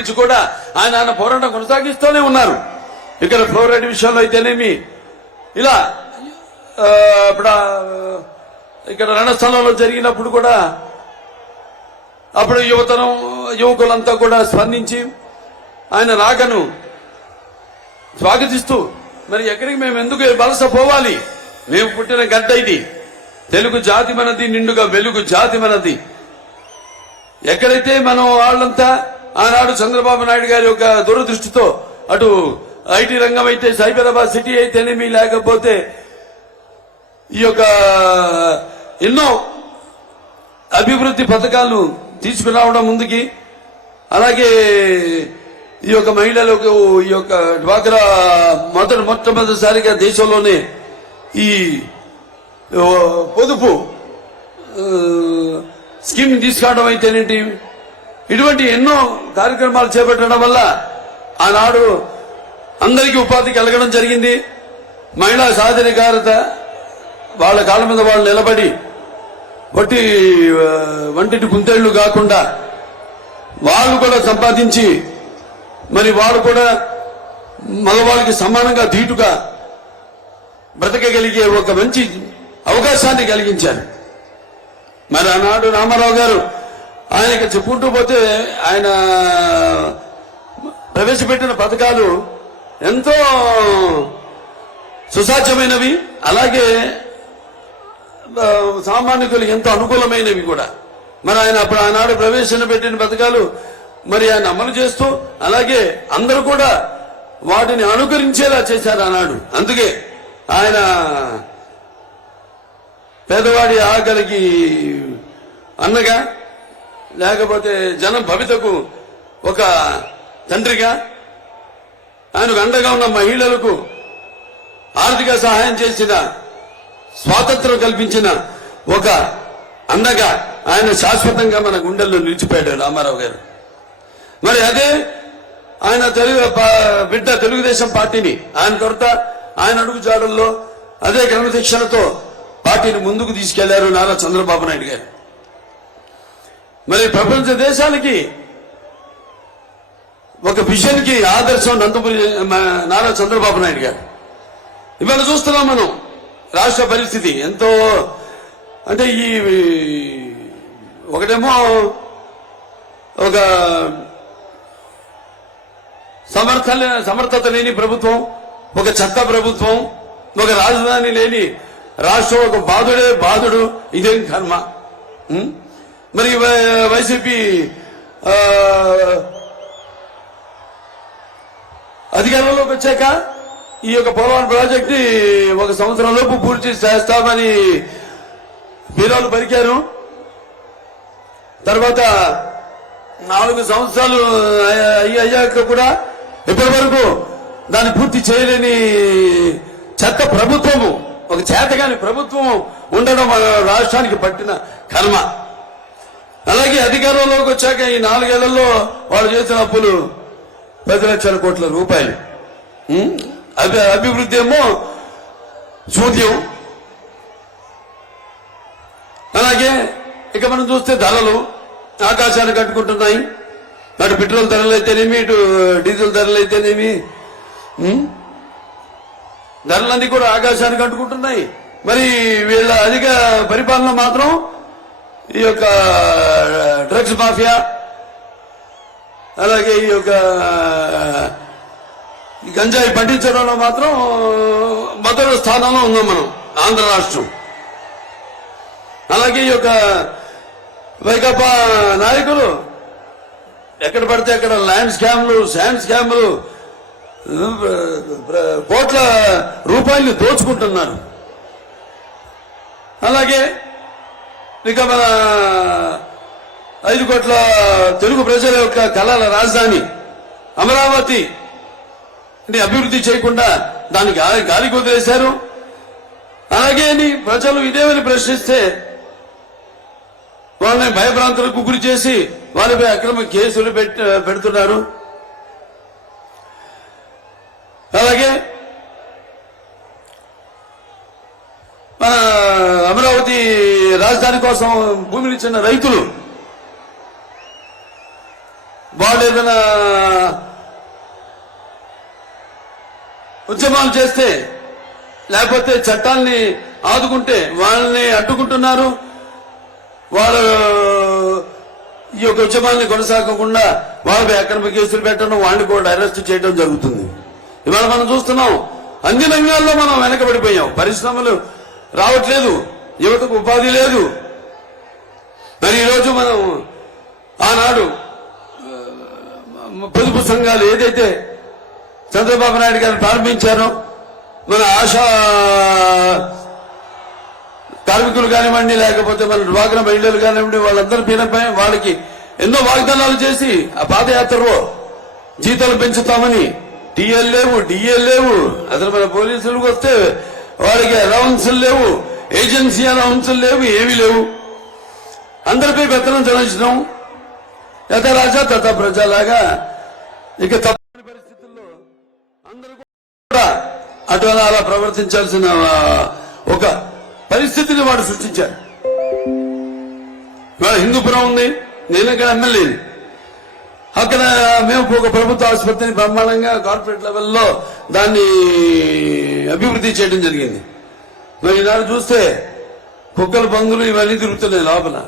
నుంచి కూడా ఆయన పోరాటం కొనసాగిస్తూనే ఉన్నారు. ఇక్కడ ఫ్లోరైడ్ విషయంలో అయితేనేమి, ఇలా ఇప్పుడు ఇక్కడ రణస్థలంలో జరిగినప్పుడు కూడా అప్పుడు యువకులంతా కూడా స్పందించి ఆయన రాకను స్వాగతిస్తూ, మరి ఎక్కడికి మేము ఎందుకు వలస పోవాలి, మేము పుట్టిన గడ్డ ఇది, తెలుగు జాతి మనది, నిండుగా వెలుగు జాతి మనది. ఎక్కడైతే మనం వాళ్ళంతా ఆనాడు చంద్రబాబు నాయుడు గారి యొక్క దూరదృష్టితో అటు ఐటీ రంగం అయితే సైబరాబాద్ సిటీ అయితేనేమి, లేకపోతే ఈ యొక్క ఎన్నో అభివృద్ధి పథకాలను తీసుకురావడం ముందుకి, అలాగే ఈ యొక్క మహిళలకు ఈ యొక్క డ్వాక్రా మొట్టమొదటిసారిగా దేశంలోనే ఈ పొదుపు స్కీమ్ తీసుకురావడం అయితేనేంటి, ఇటువంటి ఎన్నో కార్యక్రమాలు చేపట్టడం వల్ల ఆనాడు అందరికీ ఉపాధి కలగడం జరిగింది. మహిళా సాధికారత, వాళ్ళ కాళ్ళ మీద వాళ్ళు నిలబడి వంటిటి కుందేళ్లు కాకుండా వాళ్ళు కూడా సంపాదించి, మరి వాళ్ళు కూడా మగవాళ్ళకి సమానంగా ధీటుగా బ్రతకగలిగే ఒక మంచి అవకాశాన్ని కలిగించారు. మరి ఆనాడు రామారావు గారు ఆయనకి చెప్పుకుంటూ పోతే ఆయన ప్రవేశపెట్టిన పథకాలు ఎంతో సుసాధ్యమైనవి, అలాగే సామాన్యులు ఎంతో అనుకూలమైనవి కూడా. మరి ఆయన అప్పుడు ఆనాడు ప్రవేశపెట్టిన పథకాలు మరి ఆయన అమలు చేస్తూ, అలాగే అందరూ కూడా వాటిని అనుకరించేలా చేశారు ఆనాడు. అందుకే ఆయన పేదవాడి ఆకలికి అన్నగా, లేకపోతే జనం భవితకు ఒక తండ్రిగా, ఆయనకు అండగా ఉన్న మహిళలకు ఆర్థిక సహాయం చేసిన, స్వాతంత్రం కల్పించిన ఒక అన్నగా ఆయన శాశ్వతంగా మన గుండెల్లో నిలిచిపోయాడు రామారావు గారు. మరి అదే ఆయన బిడ్డ తెలుగుదేశం పార్టీని ఆయన కొరత, ఆయన అడుగుజాడల్లో అదే క్రమశిక్షణతో పార్టీని ముందుకు తీసుకెళ్లారు నారా చంద్రబాబు నాయుడు గారు. మరి ప్రపంచ దేశాలకి ఒక విజన్ కి ఆదర్శం నారా చంద్రబాబు నాయుడు గారు. ఇవాళ చూస్తున్నాం మనం రాష్ట్ర పరిస్థితి ఎంతో, అంటే ఈ ఒకటేమో ఒక సమర్థత లేని ప్రభుత్వం, ఒక చెత్త ప్రభుత్వం, ఒక రాజధాని లేని రాష్ట్రం, ఒక బాధుడు, ఇదేం కర్మ. మరి వైసీపీ అధికారంలోకి వచ్చాక ఈ యొక్క పోలవరం ప్రాజెక్ట్ ని 1 సంవత్సరం లోపు పూర్తి చేస్తామని బీరాలు పలికారు. తర్వాత 4 సంవత్సరాలు అయ్యాక కూడా ఇప్పటి వరకు దాన్ని పూర్తి చేయలేని చెత్త ప్రభుత్వము, ఒక చేతగాని ప్రభుత్వం ఉండడం మన రాష్ట్రానికి పట్టిన కర్మ. అలాగే అధికారంలోకి వచ్చాక ఈ 4 ఏళ్లలో వాళ్ళు చేసిన అప్పులు 10 లక్షల కోట్ల రూపాయలు. అభివృద్ధి ఏమో శూన్యం. అలాగే ఇక మనం చూస్తే ధరలు ఆకాశాన్ని కట్టుకుంటున్నాయి. అటు పెట్రోల్ ధరలు అయితేనేమి, ఇటు డీజిల్ ధరలు అయితేనేమి, ధరలన్నీ కూడా ఆకాశాన్ని కట్టుకుంటున్నాయి. మరి వీళ్ళ అధిక పరిపాలన మాత్రం ఈ యొక్క డ్రగ్స్ మాఫియా, అలాగే ఈ యొక్క గంజాయి పండించడంలో మాత్రం మొదటి స్థానంలో ఉన్నాం మనం, ఆంధ్ర రాష్ట్రం. అలాగే ఈ యొక్క వైకాపా నాయకులు ఎక్కడ పడితే అక్కడ ల్యాండ్ స్కామ్లు, శాండ్ స్కామ్లు, కోట్ల రూపాయలు దోచుకుంటున్నారు. అలాగే ఇక మన 5 కోట్ల తెలుగు ప్రజల యొక్క కళల రాజధాని అమరావతి అభివృద్ధి చేయకుండా దానికి గాలికి వదిలేశారు. అలాగే ప్రజలు ఇదేమని ప్రశ్నిస్తే వాళ్ళని భయభ్రాంతులకు గురి చేసి వాళ్ళపై అక్రమ కేసులు పెడుతున్నారు. అలాగే మన అమరావతి రాజధాని కోసం భూమిని ఇచ్చిన రైతులు వాళ్ళు ఏదైనా ఉద్యమాలు చేస్తే లేకపోతే చట్టాన్ని ఆదుకుంటే వాళ్ళని అడ్డుకుంటున్నారు. వాళ్ళు ఈ యొక్క ఉద్యమాన్ని కొనసాగకుండా వాళ్ళపై అక్రమ కేసులు పెట్టడం, వాళ్ళని కూడా అరెస్ట్ చేయడం జరుగుతుంది. ఇవాళ మనం చూస్తున్నాం అన్ని రంగాల్లో మనం వెనకబడిపోయాం. పరిశ్రమలు రావట్లేదు, యువతకు ఉపాధి లేదు. మరి ఈరోజు మనం ఆనాడు పొదుపు సంఘాలు ఏదైతే చంద్రబాబు నాయుడు గారు ప్రారంభించారో, మన ఆశా కార్మికులు కానివ్వండి, లేకపోతే మన డ్వాక్రా మహిళలు కానివ్వండి, వాళ్ళందరూ పైనపై వాళ్ళకి ఎన్నో వాగ్దానాలు చేసి ఆ పాదయాత్రలో జీతాలు పెంచుతామని, టీఎల్ లేవు, డిఎల్ లేవు, అసలు మన పోలీసులకు వస్తే వాళ్ళకి అలవెన్సులు లేవు, ఏజెన్సీ అలవెన్సులు లేవు, ఏమీ లేవు. అందరిపై పెత్తనం చెల్లించడం, యథ రాజా తథ ప్రజలాగా ఇక తప్పని పరిస్థితుల్లో అందరూ కూడా అటువల అలా ప్రవర్తించాల్సిన ఒక పరిస్థితిని వాడు సృష్టించారు. ఇవాళ హిందూపురం ఉంది, నేను ఇక్కడ ఎమ్మెల్యేని. అక్కడ మేము ఒక ప్రభుత్వ ఆసుపత్రిని బ్రహ్మాండంగా కార్పొరేట్ లెవెల్లో దాన్ని అభివృద్ధి చేయడం జరిగింది. మరి ఈనాడు చూస్తే కుక్కలు, పందులు ఇవన్నీ తిరుగుతున్నాయి లోపల.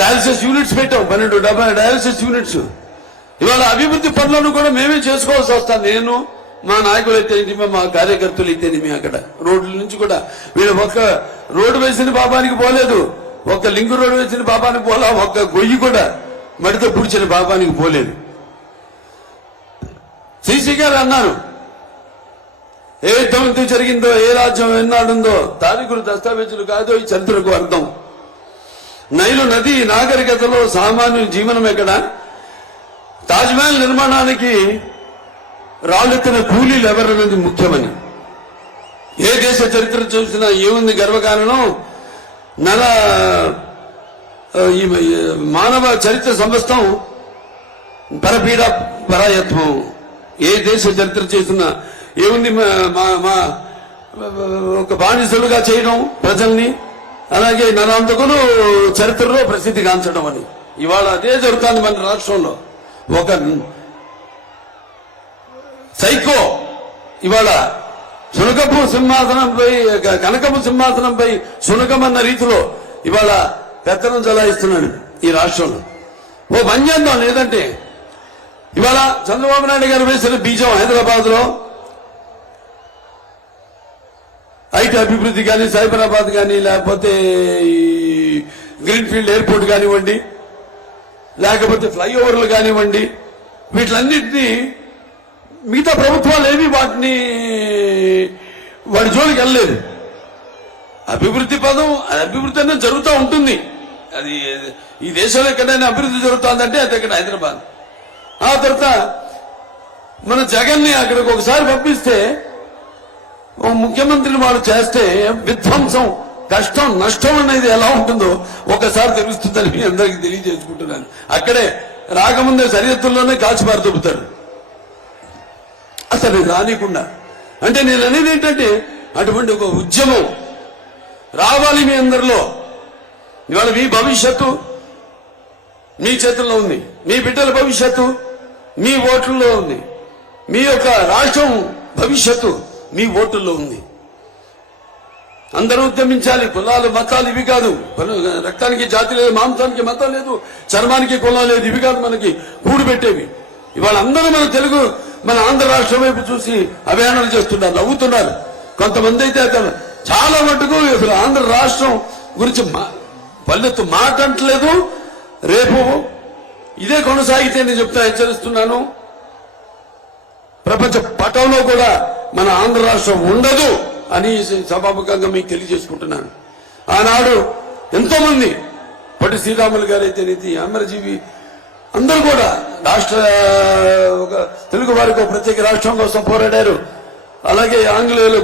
డయాలసిస్ యూనిట్స్ పెట్టాం, 12 డయాలసిస్ యూనిట్స్. ఇవాళ అభివృద్ధి పనులను కూడా మేమే చేసుకోవాల్సి వస్తాను. నేను, మా నాయకులు అయితేనేమి, మా కార్యకర్తలు అయితేనేమి. అక్కడ రోడ్ల నుంచి కూడా వీళ్ళు ఒక్క రోడ్డు వేసిన పాపానికి పోలేదు, ఒక్క లింక్ రోడ్డు వేసిన పాపానికి పోలా, ఒక్క గొయ్యి కూడా మడితో పుడిచిన పాపానికి పోలేదు. సిసి గారు అన్నారు, ఏ యుద్ధం జరిగిందో, ఏ రాజ్యం ఎన్నాడుందో తారీఖులు దస్తావేజులు కాదో ఈ చరిత్రకు అర్థం. నైలు నది నాగరికతలో సామాన్య జీవనం ఎక్కడ? తాజ్మహల్ నిర్మాణానికి రాళ్ళెత్తిన కూలీలు ఎవరన్నది ముఖ్యమని. ఏ దేశ చరిత్ర చూసినా ఏముంది గర్వకారణం? ఈ మానవ చరిత్ర సమస్తం పరపీడ పరాయత్వం. ఏ దేశ చరిత్ర చేసినా ఏముంది? ఒక బానిసలుగా చేయడం ప్రజల్ని, అలాగే నరాంతకులు చరిత్రలో ప్రసిద్ధి గాంచడం అని. ఇవాళ అదే జరుగుతుంది మన రాష్ట్రంలో. ఒక సైకో ఇవాళ శునకపు సింహాసనంపై, కనకపు సింహాసనంపై శునకమన్న రీతిలో ఇవాళ పెత్తనం చలాయిస్తున్నాడు ఈ రాష్ట్రంలో. ఓ పని చేద్దాం, లేదంటే ఇవాళ చంద్రబాబు నాయుడు గారు వేసిన బీజం హైదరాబాద్ లో ఐటీ అభివృద్ధి కానీ, సైబరాబాద్ కానీ, లేకపోతే ఈ గ్రీన్ఫీల్డ్ ఎయిర్పోర్ట్ కానివ్వండి, లేకపోతే ఫ్లైఓవర్లు కానివ్వండి, వీటిలన్నింటినీ మిగతా ప్రభుత్వాలు ఏమీ వాటి జోలికి వెళ్ళలేదు. అభివృద్ధి పదం, అభివృద్ధి అనేది జరుగుతూ ఉంటుంది. అది ఈ దేశంలో ఎక్కడైనా అభివృద్ధి జరుగుతుందంటే అది ఇక్కడ హైదరాబాద్. ఆ తర్వాత మన జగన్ని అక్కడికి ఒకసారి పంపిస్తే, ఓ ముఖ్యమంత్రిని వాళ్ళు చేస్తే విధ్వంసం, కష్టం, నష్టం అనేది ఎలా ఉంటుందో ఒకసారి తెలుస్తుందని మీ అందరికీ తెలియజేసుకుంటున్నాను. అక్కడే రాకముందే సరిహద్దుల్లోనే కాల్చిపారదొబ్బుతారు అసలు రానికుండా. అంటే నేను అనేది ఏంటంటే అటువంటి ఒక ఉద్యమం రావాలి మీ అందరిలో. ఇవాళ మీ భవిష్యత్తు మీ చేతుల్లో ఉంది, మీ బిడ్డల భవిష్యత్తు మీ ఓట్లలో ఉంది, మీ యొక్క రాష్ట్రం భవిష్యత్తు మీ ఓటుల్లో ఉంది. అందరూ ఉద్యమించాలి. కులాలు, మతాలు ఇవి కాదు. రక్తానికి జాతి లేదు, మాంసానికి మతం లేదు, చర్మానికి కులం లేదు, ఇవి కాదు మనకి కూడిపెట్టేవి. ఇవాళ అందరూ మన తెలుగు, మన ఆంధ్ర రాష్ట్రం వైపు చూసి అభియానాలు చేస్తున్నారు, నవ్వుతున్నారు. కొంతమంది అయితే అతను చాలా మటుకు అసలు ఆంధ్ర రాష్ట్రం గురించి పల్లెత్తు మాట అంటలేదు. రేపు ఇదే కొనసాగితే నేను చెప్తా, హెచ్చరిస్తున్నాను, ప్రపంచ పటంలో కూడా మన ఆంధ్ర రాష్ట్రం ఉండదు అని సభాముఖంగా మీకు తెలియజేసుకుంటున్నాను. ఆనాడు ఎంతో మంది, పొట్టి శ్రీరాములు గారు అయితే నీతి, అమరజీవి అందరూ కూడా రాష్ట్ర ఒక తెలుగు వారికి ఒక ప్రత్యేక రాష్ట్రం కోసం పోరాడారు. అలాగే ఆంగ్లేయులు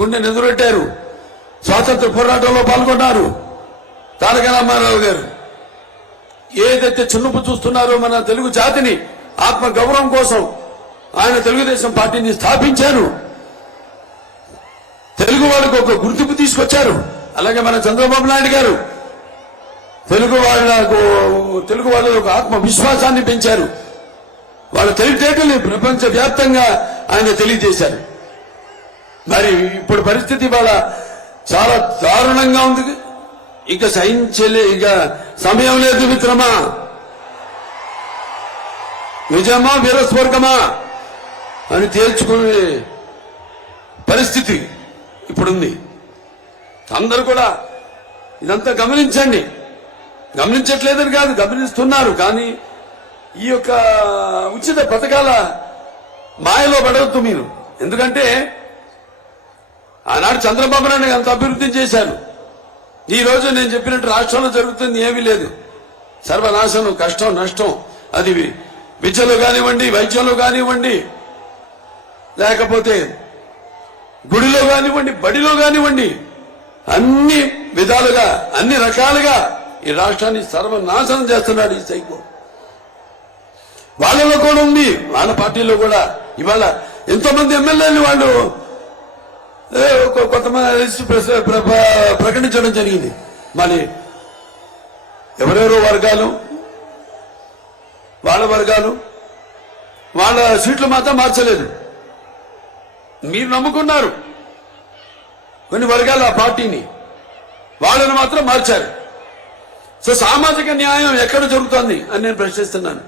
గుండె ఎదురెట్టారు, స్వాతంత్ర పోరాటంలో పాల్గొన్నారు. తారక రామారావు గారు ఏదైతే చిన్నపు చూస్తున్నారో మన తెలుగు జాతిని ఆత్మ గౌరవం కోసం ఆయన తెలుగుదేశం పార్టీని స్థాపించారు. తెలుగు వాళ్ళకు ఒక గుర్తింపు తీసుకొచ్చారు. అలాగే మన చంద్రబాబు నాయుడు గారు తెలుగు వాళ్ళ ఒక ఆత్మవిశ్వాసాన్ని పెంచారు. వాళ్ళ తెలివితేటల్ని ప్రపంచ వ్యాప్తంగా ఆయన తెలియజేశారు. మరి ఇప్పుడు పరిస్థితి వాళ్ళ చాలా దారుణంగా ఉంది. ఇక ఇక సమయం లేదు మిత్రమా, నిజమా వీరస్వర్గమా అని తేల్చుకునే పరిస్థితి ఇప్పుడుంది. అందరూ కూడా ఇదంతా గమనించండి. గమనించట్లేదని కాదు, గమనిస్తున్నారు. కానీ ఈ యొక్క ఉచిత పథకాల మాయలో పడవద్దు మీరు. ఎందుకంటే ఆనాడు చంద్రబాబు నాయుడు అంత అభివృద్ధి చేశారు. ఈ రోజు నేను చెప్పినట్టు రాష్ట్రంలో జరుగుతుంది ఏమీ లేదు. సర్వనాశనం, కష్టం, నష్టం. అది విద్యలో కానివ్వండి, వైద్యంలో కానివ్వండి, లేకపోతే గుడిలో కానివ్వండి, బడిలో కానివ్వండి, అన్ని విధాలుగా అన్ని రకాలుగా ఈ రాష్ట్రాన్ని సర్వనాశనం చేస్తున్నాడు ఈ సైకో. వాళ్ళలో కూడా ఉంది, వాళ్ళ పార్టీలో కూడా. ఇవాళ ఎంతో మంది ఎమ్మెల్యేలు వాళ్ళు కొంతమంది లిస్టు ప్రకటించడం జరిగింది. మరి ఎవరెవరో వర్గాలు వాళ్ళ సీట్లు మాత్రం మార్చలేదు. మీరు నమ్ముకున్నారు కొన్ని వర్గాలు ఆ పార్టీని, వాళ్ళని మాత్రం మార్చారు. సో సామాజిక న్యాయం ఎక్కడ జరుగుతోంది అని నేను ప్రశ్నిస్తున్నాను.